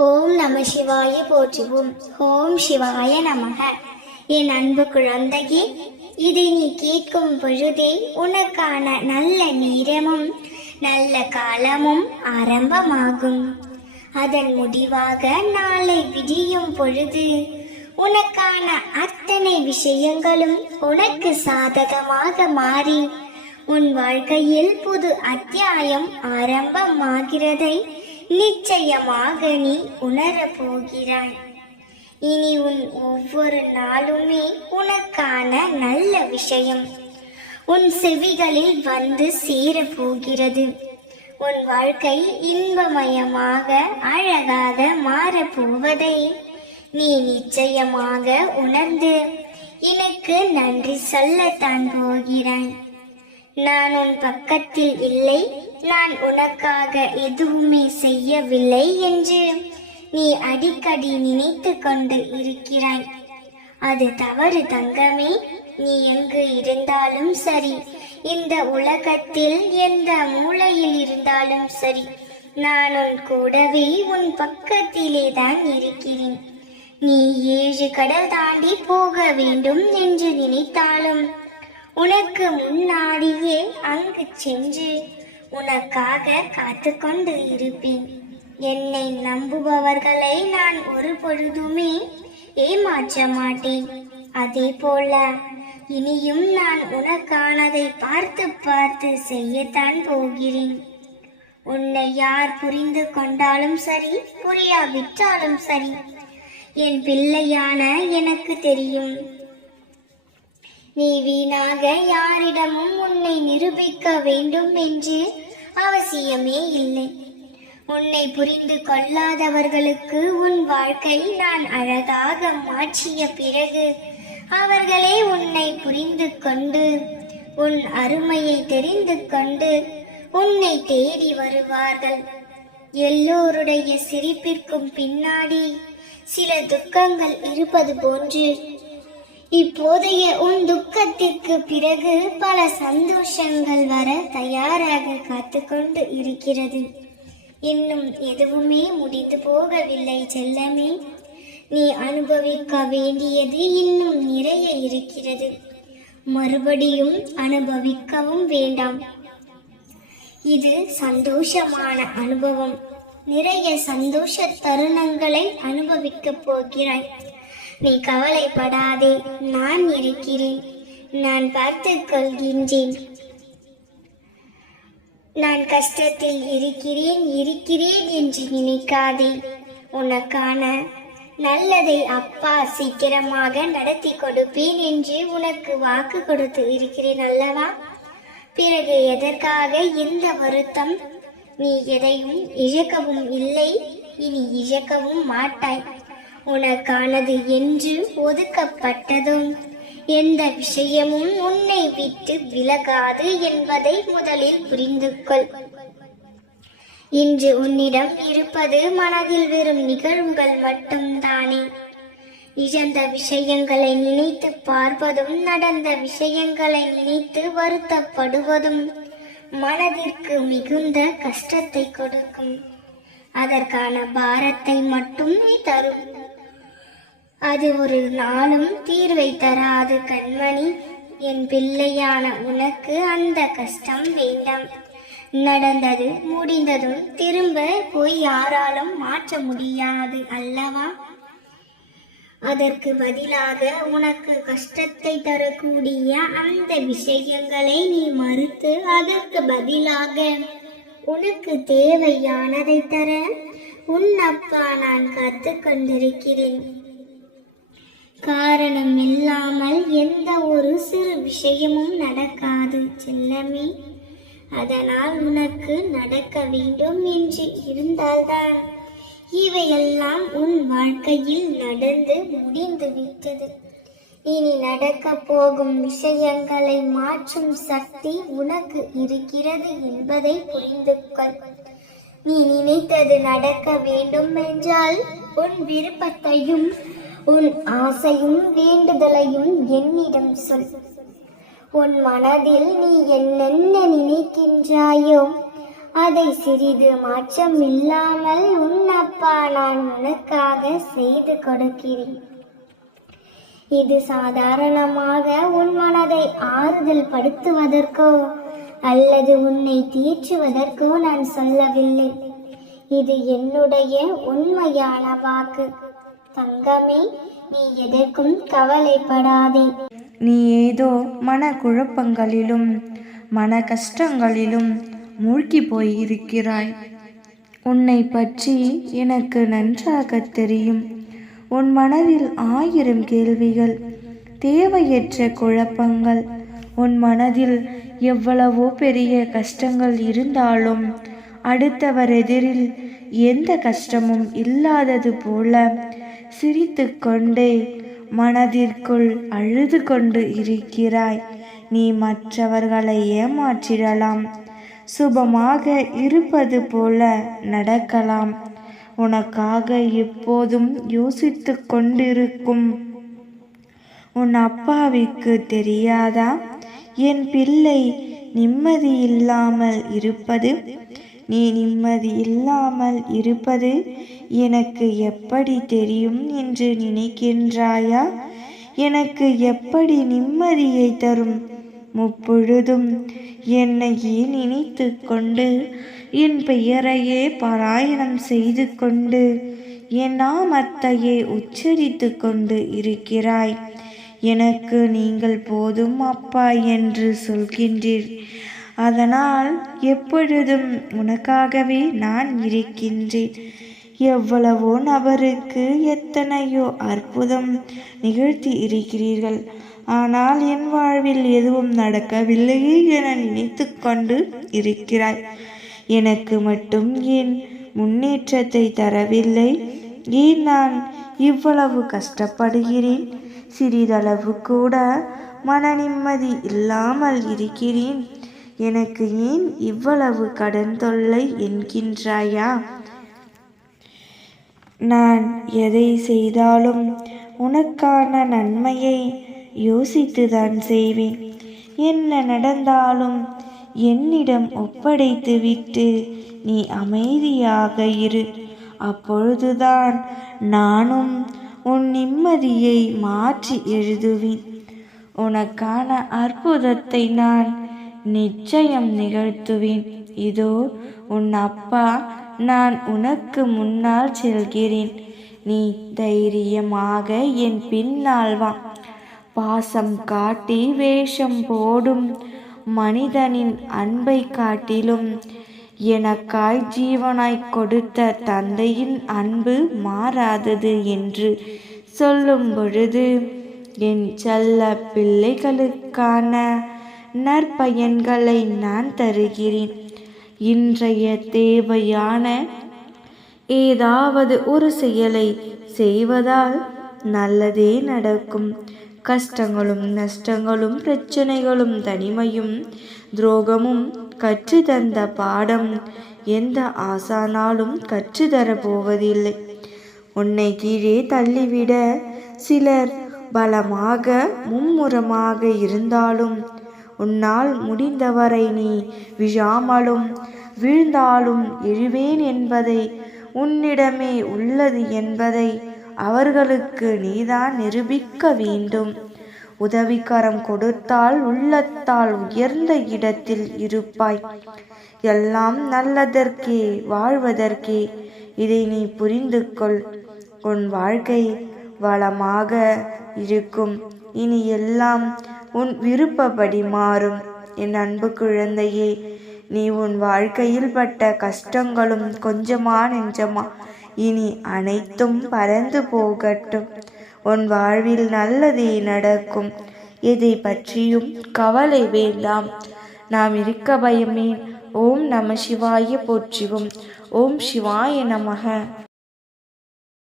ஓம் நம சிவாய போற்றுவோம். ஓம் சிவாய நமக. என் அன்பு குழந்தையே இதை நீ கேட்கும் பொழுதே உனக்கான நல்ல நேரமும் நல்ல காலமும் ஆரம்பமாகும். அதன் முடிவாக நாளை விடியும் பொழுது உனக்கான அத்தனை விஷயங்களும் உனக்கு சாதகமாக மாறி உன் வாழ்க்கையில் புது அத்தியாயம் ஆரம்பமாகிறதை நிச்சயமாக நீ உணரப் போகிறாய் இனி உன் ஒவ்வொரு நாளுமே உனக்கான நல்ல விஷயம். உன் செவிகளில் வந்து சேரப் போகிறது உன் வாழ்க்கை இன்பமயமாக அழகாக மாறப்போவதை நீ நிச்சயமாக உணர்ந்து எனக்கு நன்றி சொல்லத்தான் போகிறாய். நான் உன் பக்கத்தில் இல்லை நான் உனக்காக எதுவுமே செய்யவில்லை என்று நீ அடிக்கடி நினைத்து கொண்டு இருக்கிறாய். அது தவறு தங்கமே. நீ எங்கு இருந்தாலும் சரி. இந்த உலகத்தில் எந்த மூலையில் இருந்தாலும் சரி. நான் உன் கூடவே உன் பக்கத்திலே தான் இருக்கிறேன். நீ ஏழு கடல் தாண்டி போக வேண்டும் என்று நினைத்தாலும் உனக்கு முன்னாடியே அங்கு சென்று உனக்காக காத்து கொண்டு இருப்பேன். என்னை நம்புபவர்களை நான் ஒரு பொழுதுமே ஏமாற்ற மாட்டேன் அதே போல இனியும் நான் உனக்கானதை பார்த்து பார்த்து செய்யத்தான் போகிறேன். உன்னை யார் புரிந்து கொண்டாலும் சரி புரியாவிட்டாலும் சரி என் பிள்ளையான எனக்கு தெரியும். நீ வீணாக யாரிடமும் உன்னை நிரூபிக்க வேண்டும் என்று அவசியமே இல்லை. உன்னை புரிந்து கொள்ளாதவர்களுக்கு உன் வாழ்க்கை நான் அழகாக மாற்றிய பிறகு அவர்களே உன்னை புரிந்து கொண்டு உன் அருமையை தெரிந்து கொண்டு உன்னை தேடி வருவார்கள். எல்லோருடைய சிரிப்பிற்கும் பின்னாடி சில துக்கங்கள் இருப்பது போன்று இப்போதைய உன் துக்கத்திற்கு பிறகு பல சந்தோஷங்கள் வர தயாராக காத்துக்கொண்டு இருக்கிறது. இன்னும் எதுவுமே முடிந்து போகவில்லை செல்லமே. நீ அனுபவிக்க வேண்டியது இன்னும் நிறைய இருக்கிறது. மறுபடியும் அனுபவிக்கவும் வேண்டாம். இது சந்தோஷமான அனுபவம். நிறைய சந்தோஷ தருணங்களை அனுபவிக்கப் போகிறாய். நீ கவலைப்படாதே நான் இருக்கிறேன். நான் பார்த்துக் கொள்கின்றேன். நான் கஷ்டத்தில் இருக்கிறேன் இருக்கிறேன் என்று நினைக்காதே. உனக்கான நல்லதை அப்பா சீக்கிரமாக நடத்தி கொடுப்பேன் என்று உனக்கு வாக்கு கொடுத்து இருக்கிறேன் அல்லவா? பிறகு எதற்காக எந்த வருத்தம்? நீ எதையும் இழக்கவும் இல்லை இனி இழக்கவும் மாட்டாய். உனக்கானது என்று ஒதுக்கப்பட்டதும் எந்த விஷயமும் உன்னை விட்டு விலகாது என்பதை முதலில் புரிந்து கொள் இன்று உன்னிடம் இருப்பது மனதில் வெறும் நிகழ்வுகள் மட்டும்தானே. இழந்த விஷயங்களை நினைத்து பார்ப்பதும் நடந்த விஷயங்களை நினைத்து வருத்தப்படுவதும் மனதிற்கு மிகுந்த கஷ்டத்தை கொடுக்கும். அதற்கான பாரத்தை மட்டுமே தரும். அது ஒரு நாளும் தீர்வை தராது கண்மணி. என் பிள்ளையான உனக்கு அந்த கஷ்டம் வேண்டாம். நடந்தது முடிந்ததும் திரும்ப போய் யாராலும் மாற்ற முடியாது அல்லவா? அதற்கு பதிலாக உனக்கு கஷ்டத்தை தரக்கூடிய அந்த விஷயங்களை நீ மறுத்து அதற்கு பதிலாக உனக்கு தேவையானதை தர உன் அப்பா நான் கத்து கொண்டிருக்கிறேன் காரணம் இல்லாமல் எந்த ஒரு சிறு விஷயமும் நடக்காது செல்லமே. அதனால் உனக்கு நடக்க வேண்டும் என்று இருந்தால்தான். இவையெல்லாம் உன் வாழ்க்கையில் நடந்து முடிந்து விட்டது இனி நடக்க போகும் விஷயங்களை மாற்றும் சக்தி உனக்கு இருக்கிறது என்பதை புரிந்து கொள் நீ நினைத்தது நடக்க வேண்டும் என்றால் உன் விருப்பத்தையும் உன் ஆசையும் வேண்டுதலையும் என்னிடம் சொல். உன் மனதில் நீ என்னென்ன நினைக்கின்றாயோ அதை சிறிது மாற்றம் இல்லாமல் உன் அப்பா நான் உனக்காக செய்து கொடுக்கிறேன். இது சாதாரணமாக உன் மனதை ஆறுதல் படுத்துவதற்கோ அல்லது உன்னை தேற்றுவதற்கோ நான் சொல்லவில்லை. இது என்னுடைய உண்மையான வாக்கு. தங்கமே நீ எதற்கும் கவலைப்படாதே. நீ ஏதோ மன குழப்பங்களிலும் மன கஷ்டங்களிலும் மூழ்கி போய் இருக்கிறாய் உன்னை பற்றி எனக்கு நன்றாக தெரியும். உன் மனதில் ஆயிரம் கேள்விகள் தேவையற்ற குழப்பங்கள். உன் மனதில் எவ்வளவோ பெரிய கஷ்டங்கள் இருந்தாலும் அடுத்தவர் எதிரில் எந்த கஷ்டமும் இல்லாதது போல சிரித்து கொண்டே மனதிற்குள் அழுது கொண்டு இருக்கிறாய். நீ மற்றவர்களை ஏமாற்றிடலாம். சுபமாக இருப்பது போல நடக்கலாம். உனக்காக எப்போதும் யோசித்து கொண்டிருக்கும். உன் அப்பாவிக்கு தெரியாதா? என் பிள்ளை நிம்மதி இல்லாமல் இருப்பது? நீ நிம்மதி இல்லாமல் இருப்பது எனக்கு எப்படி தெரியும் என்று நினைக்கின்றாயா? எனக்கு எப்படி நிம்மதியை தரும்? முப்பொழுதும் என்னையே நினைத்து கொண்டு என் பெயரையே பாராயணம் செய்து கொண்டு என் நாமத்தையே உச்சரித்து கொண்டு இருக்கிறாய். எனக்கு நீங்கள் போதும் அப்பா என்று சொல்கின்றீர். அதனால் எப்பொழுதும் உனக்காகவே நான் இருக்கின்றேன். எவ்வளவோ நபருக்கு எத்தனையோ அற்புதம் நிகழ்த்தி இருக்கிறீர்கள். ஆனால் என் வாழ்வில் எதுவும் நடக்கவில்லையே என நினைத்து கொண்டு இருக்கிறாய். எனக்கு மட்டும் ஏன் முன்னேற்றத்தை தரவில்லை? ஏன் நான் இவ்வளவு கஷ்டப்படுகிறேன்? சிறிதளவு கூட மன நிம்மதி இல்லாமல் இருக்கிறேன். எனக்கு ஏன் இவ்வளவு கடன் தொல்லை என்கின்றாயா? நான் எதை செய்தாலும் உனக்கான நன்மையை யோசித்துதான் செய்வேன். என்ன நடந்தாலும் என்னிடம் ஒப்படைத்துவிட்டு நீ அமைதியாக இரு. அப்பொழுதுதான் நானும் உன் நிம்மதியை மாற்றி எழுதுவேன். உனக்கான அற்புதத்தை நான் நிச்சயம் நிகழ்த்துவேன். இதோ உன் அப்பா நான் உனக்கு முன்னால் செல்கிறேன். நீ தைரியமாக என் பின்னால் வா. பாசம் காட்டி வேஷம் போடும் மனிதனின் அன்பை காட்டிலும் எனக்காய் ஜீவனாய் கொடுத்த தந்தையின் அன்பு மாறாதது என்று சொல்லும் பொழுது என் செல்ல பிள்ளைகளுக்கான நற்பயன்களை நான் தருகிறேன். இன்றைய தேவையான ஏதாவது ஒரு செயலை செய்வதால் நல்லதே நடக்கும். கஷ்டங்களும் நஷ்டங்களும் பிரச்சனைகளும் தனிமையும் துரோகமும் கற்று தந்த பாடம் எந்த ஆசானாலும் கற்று போவதில்லை. உன்னை கீழே தள்ளிவிட சிலர் பலமாக மும்முரமாக இருந்தாலும் உன்னால் முடிந்தவரை நீ விழாமலும் வீழ்ந்தாலும் எழுவேன் என்பதை உன்னிடமே உள்ளது என்பதை அவர்களுக்கு நீதான் நிரூபிக்க வேண்டும். உதவிக்கரம் கொடுத்தால் உள்ளத்தால் உயர்ந்த இடத்தில் இருப்பாய். எல்லாம் நல்லதற்கே வாழ்வதற்கே இதை நீ புரிந்து கொள் உன் வாழ்க்கை வளமாக இருக்கும். இனி எல்லாம் உன் விருப்பப்படி மாறும். என் அன்பு குழந்தையே நீ உன் வாழ்க்கையில் பட்ட கஷ்டங்களும் கொஞ்சமா நெஞ்சமா. இனி அனைத்தும் பறந்து போகட்டும். உன் வாழ்வில் நல்லதே நடக்கும். எதை பற்றியும் கவலை வேண்டாம். நாம் இருக்க பயமேன் ஓம் நம சிவாய போற்றிவும். ஓம் சிவாய நமக.